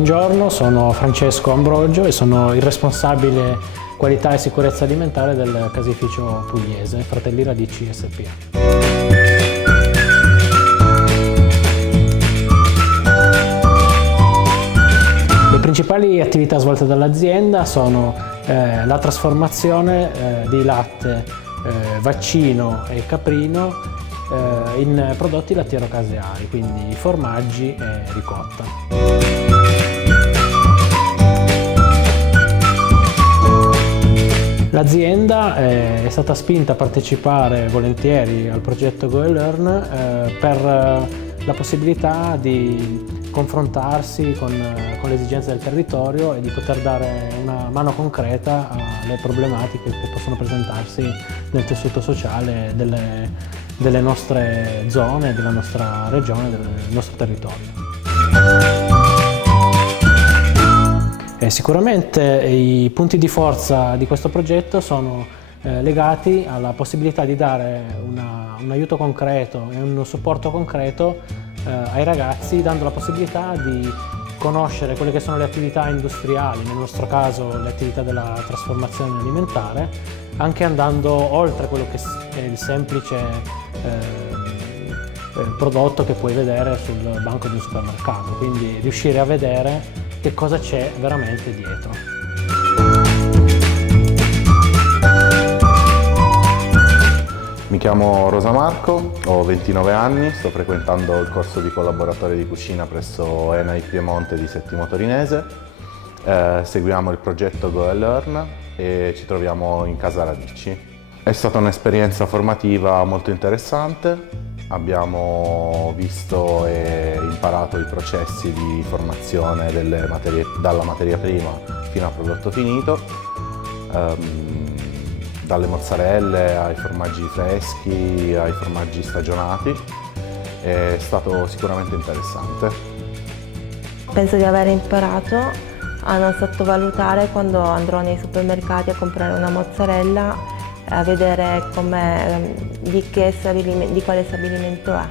Buongiorno, sono Francesco Ambrogio e sono il responsabile qualità e sicurezza alimentare del caseificio pugliese Fratelli Radici SpA. Le principali attività svolte dall'azienda sono la trasformazione di latte vaccino e caprino in prodotti lattiero-caseari, quindi formaggi e ricotta. L'azienda è stata spinta a partecipare volentieri al progetto Go & Learn per la possibilità di confrontarsi con le esigenze del territorio e di poter dare una mano concreta alle problematiche che possono presentarsi nel tessuto sociale delle nostre zone, della nostra regione, del nostro territorio. Sicuramente i punti di forza di questo progetto sono legati alla possibilità di dare un aiuto concreto e un supporto concreto ai ragazzi, dando la possibilità di conoscere quelle che sono le attività industriali, nel nostro caso le attività della trasformazione alimentare, anche andando oltre quello che è il semplice prodotto che puoi vedere sul banco di un supermercato, quindi riuscire a vedere che cosa c'è veramente dietro. Mi chiamo Rosa Marco, ho 29 anni, sto frequentando il corso di collaboratore di cucina presso ENAI Piemonte di Settimo Torinese. Seguiamo il progetto Go & Learn e ci troviamo in Casa Radici. È stata un'esperienza formativa molto interessante. Abbiamo visto e imparato i processi di formazione dalla materia prima fino al prodotto finito, dalle mozzarelle ai formaggi freschi, ai formaggi stagionati. È stato sicuramente interessante. Penso di aver imparato a non sottovalutare quando andrò nei supermercati a comprare una mozzarella, a vedere di quale stabilimento è.